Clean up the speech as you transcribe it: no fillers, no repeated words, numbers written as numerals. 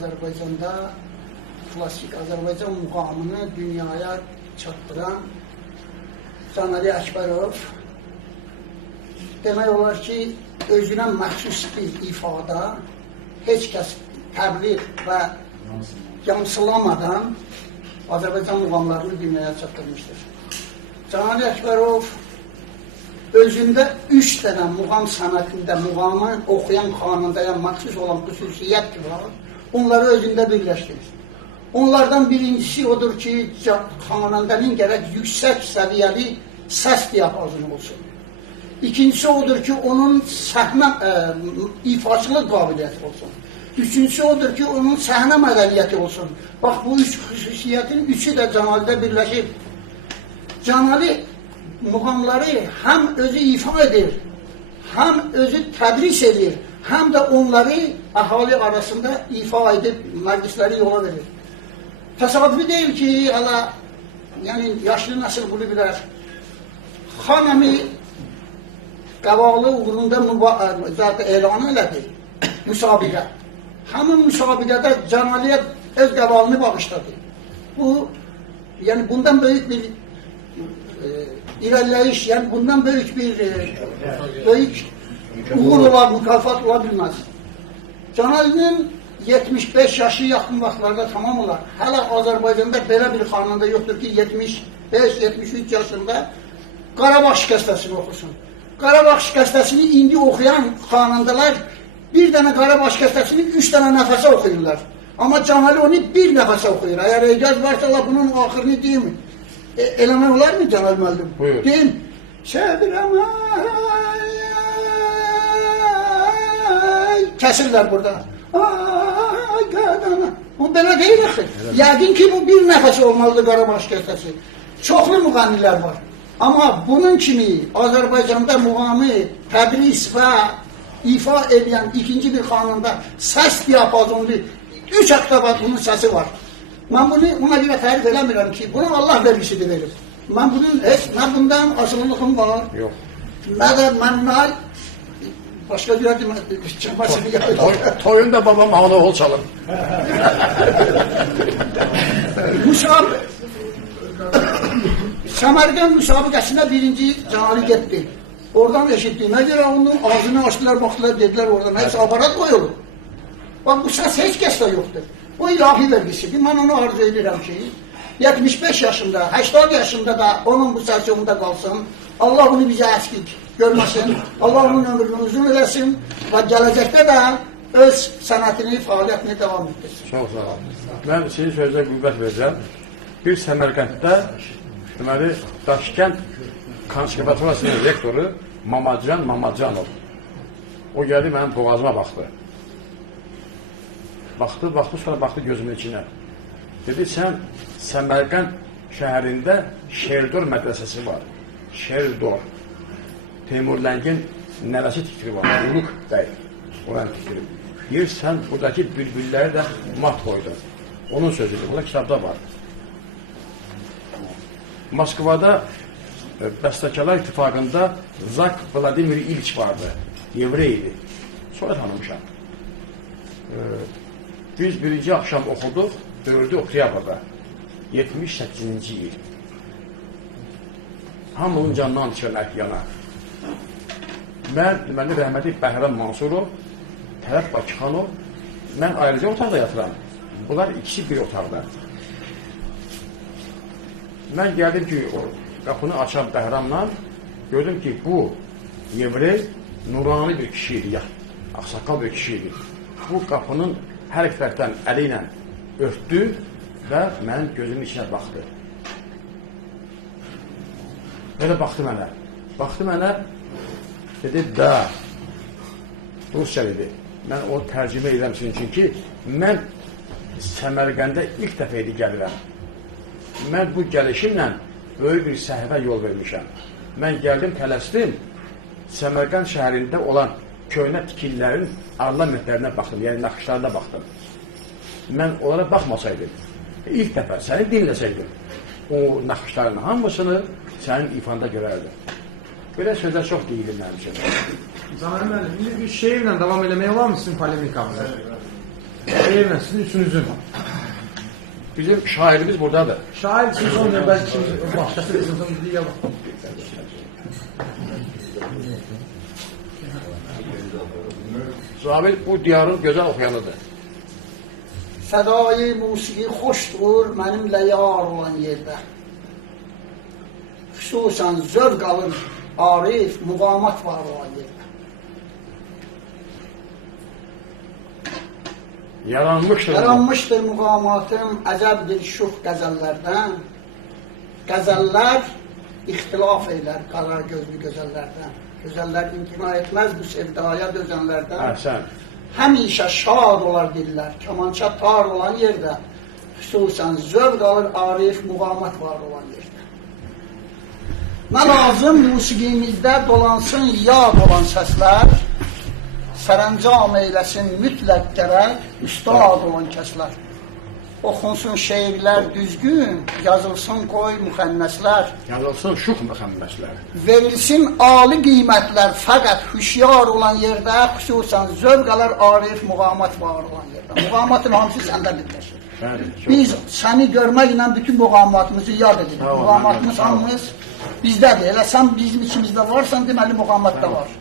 Azərbaycanda klasik Azərbaycan muğamını dünyaya çatdıran Canali Əkbərov demək olar ki, özünə məxsus bir ifada heç kəs təbliğ və yamsılamadan Azərbaycan muğamlarını dünyaya çatdırmışdır. Canali Əkbərov özündə 3 dənə muğam sənətində muğamı oxuyan xanındaya məxsus olan xüsusiyyət var, onları özündə birləşdirir. Onlardan birincisi odur ki, xanandanın gərək yüksək səviyyəli səs diapazonu olsun. İkincisi odur ki, onun səhnə ifaçılıq qabiliyyəti olsun. Üçüncüsü odur ki, onun səhnə mədəniyyəti olsun. Bax, bu 3 xüsusiyyətin 3'ü də Canali'də birləşib. Canali muğamları həm özü ifa edir, həm özü tədris edir, həm də onları əhali arasında ifa edib məclisləri yola verir. Təsadüfi deyil ki, yəni yaşlı nəsil bunu bilər. Xanəmi qabaqlı uğrunda elan elədi, müsabiqə. Həmin müsabiqədə Canali'yə öz qabağını bağışladı. Bu, yəni bundan böyük bir irəliləyiş, yəni bundan böyük bir uğur olar, mükafat ola bilməz. Canali'nin 75 yaşı yaxın vaxtlarda tamam olar. Hələ Azərbaycanda belə bir xanında yoxdur ki, 75-73 yaşında Qarabağ şikəstəsini oxusun. Qarabağ şikəstəsini indi oxuyan xanındalar bir dənə Qarabağ şikəstəsini 3 dənə nəfəsə oxuyurlar. Amma Canali onu bir nəfəsə oxuyur. Əgər ecaz varsa, bunun axırını deyim. Eləmək olar mı Canali müəllim? Buyur. Deyim. Şəbirəm kəsirlər burada. Ay qadana. Bu belə deyil axı. Yəqin ki, bu bir nəfəsi olmalıdır Qarabağ şikəstəsi. Çoxlu müğannilər var. Amma bunun kimi Azərbaycanda muğamı tədris və ifa edən ikinci bir xanında səs diapazonlu 3 oktava bunun səsi var. Mən bunu ona görə tərif eləmirəm ki, bunu Allah vergisidir verir. Mən bundan asılılığım var. Yox. Nə də mənlər başqa bir çəmasını yapır. Toyunda babam ağlı oğul çalır. Səmərqənd müsabiqəsində birinci Canali getdi. Oradan eşitdiyimə görə onun ağzını açdılar, baxdılar, dedilər oradan. Hepsi aparat qoyulur. Bak bu səs heç kəsdə yoxdur. Bu ilahi vergisidir. Mən onu arzu edirəm ki, 75 yaşında, 80 yaşında da onun bu səsi onda qalsın. Allah bunu bizə əskik görməsin. Allah onun ömrünü uzun eləsin və gələcəkdə də öz sənətini, fəaliyyətini devam etdirsin. Çox sağ ol. Mən sizin sözünə qüvvət verəcəm. Bir Səmərqənddə deməli, Daşkənd konservatoriyasının rektoru Mamacan Mamacanov. O gəldi mənim boğazıma baxdı. Baxdı, sonra baxdı gözümün içinə. Dedi, sən Səmərqənd şəhərində Şerdor mədrəsəsi var. Şerdor. Teymurləngin nəvəsi tikiri var. Uluq bəy. Oranı tikiri. Deyir, sən buradakı bülbülləri də mat qoydun. Onun sözüdür. Burada kitabda var. Moskvada Bəstəkarlar İttifaqında Zak Vladimir İliç vardı. Yevrey idi. Sonra tanımışam. Biz birinci axşam oxuduq 4 oktyabrda 78-ci il. Hamının canından çıxan yana. Mən deməli rəhmətli Bəhram Mansurov, Tərəf Bakıxanov, mən ayrıca otaqda yatıram. Bunlar ikisi bir otaqda. Mən gəldim ki, qapını açan Bəhramla gördüm ki, bu Yevrey nurani bir kişi idi, axsaqqal bir kişi idi. Bu qapının hər iki tərəfdən əli ilə örtdü və mənim gözümün içinə baxdı. Belə baxdı mənə. Baxdı mənə, dedi, da, Rusça dedi. Mən o tərcümə edirəm sizin üçün ki, mən Səmərqəndə ilk dəfə idi gəlirəm. Mən bu gəlişimlə böyük bir səhvə yol vermişəm. Mən gəldim, tələsdim, Səmərqənd şəhərində olan köhnə tikililərin ornamentlərinə baxdım, yəni naxışlarına baxdım. Mən onlara baxmasaydım, ilk dəfə səni dinləsəydim, o naxışların hamısını sənin ifanda görərdim. Belə sözlər çox deyilir mənim üçün. Canali müəllim, indi bir şeirlə davam eləmək olar mı sizin polemikamızı? Eyvallah, sizin üçünüzün. Bizim şairimiz buradadır. Şair için olmuyor, belki şimdi başkası bizim son dediği yalan. Zabit bu diyarın gözəl oxuyanıdır. Sədai musiqi xoşdur mənimlə yar olan yerdə. Xüsusən zövq alır arif, muğamat var olan yerdə. Yaranmışdır. Yaranmışdır muğamatım əcəbdir şux qəzəllərdən. Qəzəllər ixtilaf eylər qara gözlü gözəllərdən. Gözəllər imtina etməz bu sevdaya dözənlərdən. Əhsən. Həmişə şad olar dillər, kamança tar olan yerdə. Xüsusən zövq alır arif, muğamat var olan yerdə. Nə lazım musiqimizdə dolansın yad olan səslər, sərəncam eyləsin mütləq gərək üstad olan kəslər. Oxunsun şeirlər düzgün, yazılsın qoy müxənnəslər. Yazılsın şux müxəmməsilər. Verilsin ali qiymətlər fəqət hüşyar olan yerdə, xüsusən zövq alır arif, muğamat var olan yerdə. Muğamatın hamısı səndə birləşir. Bəli. Biz səni görməklə bütün muğamatımızı yad edirik. Sağ ol, Muğamatımız sağ ol. hamımız bizdədir. Elə sən bizim içimizdə varsan, deməli muğamatda var.